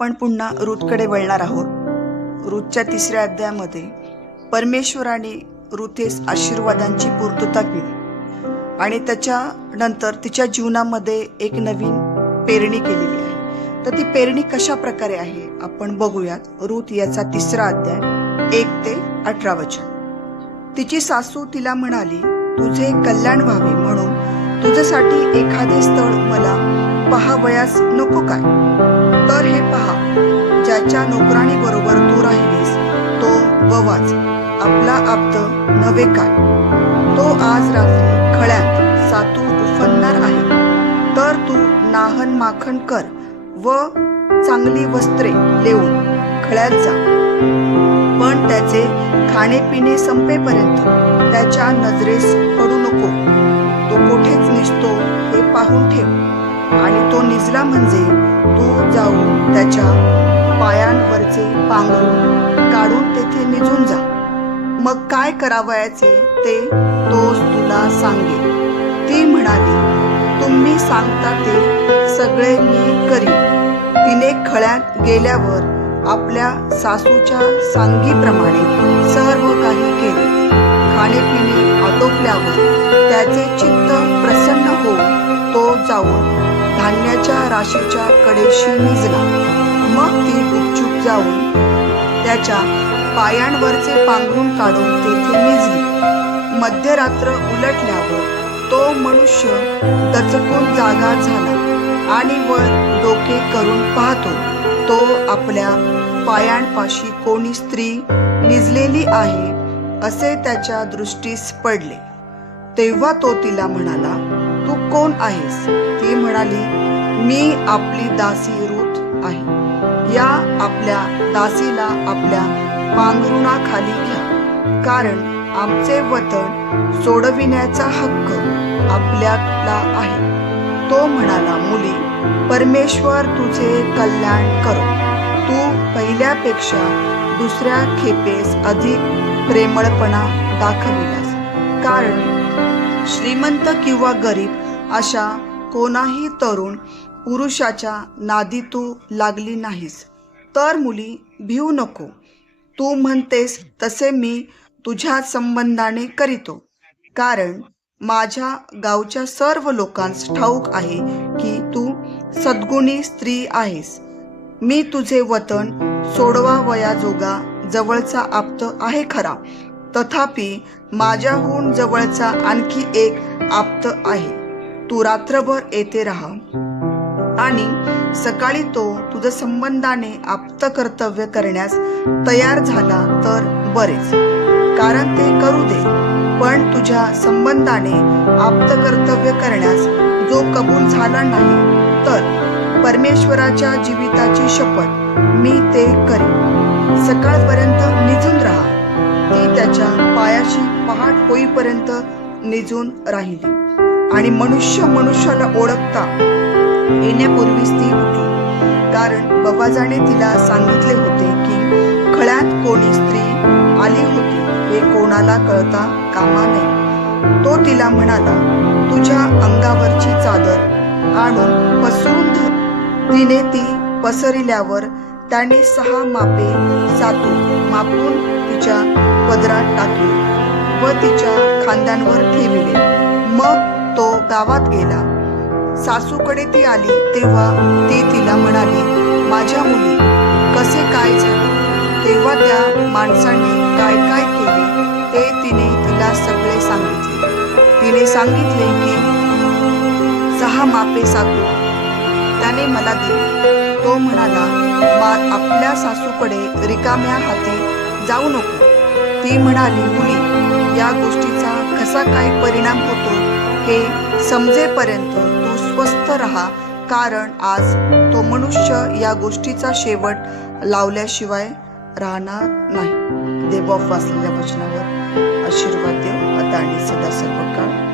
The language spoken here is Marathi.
आपण पुन्हा रूथकडे वळणार आहोत। रूथच्या 3ऱ्या अध्यायामध्ये परमेश्वराने रूथेस आशीर्वादांची पूर्तता केली आणि त्याच्यानंतर तिच्या जीवनामध्ये एक नवीन पेरणी केलेली आहे। तर ती पेरणी कशा प्रकारे आहे आपण बघूयात। रूथ याचा 3रा अध्याय 1 ते 18 वचन। तिची सासू तिला म्हणाली, तुझे कल्याण व्हावे म्हणून तुझ्यासाठी एखादे स्थळ मला पहावयास नको काय? तर हे पहा, ज्याच्या नोकराणी बरोबर तू राहिलीस तो बोआज आपला आप्त नव्हे काय? तो आज रात्री खळ्यात सातू उफणणार आहे। तर तू नाहन माखण कर व चांगली वस्त्रे लेऊन खळ्यात जा, पण त्याचे खाणे-पिणे संपेपर्यंत त्याच्या नजरेस पडू नको। तो कोठेच निजतो हे पाहून ठेव, आणि तो निजला म्हणजे तू जाऊन त्याच्या पायांवरचे पांघरून काढून तेथे निजून जा। मग काय करावयाचे ते तोच तुला सांगेल। ती म्हणाली, तुम्ही सांगता ते सगळे मी करीन। तिने खळ्यात गेल्यावर आपल्या सासूच्या सांगीप्रमाणे सर्व काही केले। खाणे-पिणे आटोपल्यावर त्याचे चित्त प्रसन्न होऊन तो जाऊन धान्याच्या राशीच्या कडेशी निजला। मग ती गुपचूप जाऊन त्याच्या पायांवरचे पांघरून काढून तेथे निजली। मध्यरात्र उलटल्यावर तो मनुष्य दचकून जागा झाला आणि वर डोके करून पाहतो, तो आपल्या पायांपाशी कोणी स्त्री निजलेली आहे असे त्याच्या दृष्टीस पडले। तेव्हा तो तिला म्हणाला, तू कोण आहेस? ती म्हणाली, मी आपली दासी रूथ आहे। या आपल्या दासीला आपल्या पांघरुणाखाली घ्या, कारण आमचे वतन सोडविण्याचा हक्क आपल्याला आहे। तो म्हणाला, मुली, परमेश्वर तुझे कल्याण करो। तू पहिल्यापेक्षा दुसऱ्या खेपेस अधिक प्रेमळपणा दाखविलास, कारण श्रीमंत किंवा गरीब अशा कोणाही तरुण पुरुषाच्या नादी तू लागली नाहीस। तर मुली, भिवू नको। तू म्हणतेस तसे मी तुझ्या संबंधाने करीतो, कारण माझ्या गावच्या सर्व लोकांस ठाऊक आहे की तू सद्गुणी स्त्री आहेस। मी तुझे वतन सोडवावयाजोगा जवळचा आप्त आहे खरा, तथापि माझ्याहून जवळचा आणखी एक आप्त आहे। तू रात्रभर येथे राहा, आणि सकाळी तो तुझ्या संबंधाने आप्त कर्तव्य करण्यास तयार झाला तर बरेच, कारण ते करू दे। पण तुझ्या संबंधाने आप्त कर्तव्य करण्यास जो कबूल झाला नाही, तर परमेश्वराच्या जीविताची शपथ मी ते करीन। सकाळपर्यंत निजून राहा। ती त्याच्या पायाशी पहाट होईपर्यंत निजून राहिली, आणि मनुष्य मनुष्याला ओळखता येण्यापूर्वीच ती उठली, कारण बोआजाने तिला सांगितले होते की खळ्यात कोणी स्त्री आली होती हे कोणाला कळता कामा नये। तो तिला म्हणाला, तुझ्या अंगावरची चादर आणून पसरून धर। तिने ती पसरल्यावर त्याने 6 मापे सातू मापून तिच्या पदरात टाकले व तिच्या खांद्यांवर ठेविले। मग तो गावात गेला। सासूकडे ती आली तेव्हा ती तिला म्हणाली, माझ्या मुली, कसे काय झाले? तेव्हा त्या माणसाने काय काय केले ते तिने तिला सगळे सांगितले। तिने सांगितले की 6 मापे सातू त्याने मला दिले। तो म्हणाला, आपल्या सासूकडे रिकाम्या हाती जाऊ नको। ती म्हणाली, मुली, या गोष्टीचा कसा काय परिणाम होतो हे समजेपर्यंत तू स्वस्थ राहा, कारण आज तो मनुष्य या गोष्टीचा शेवट लावल्याशिवाय राहणार नाही। देव वाचलेल्या वचनावर आशीर्वाद देव आता आणि सदा सर्व काळ।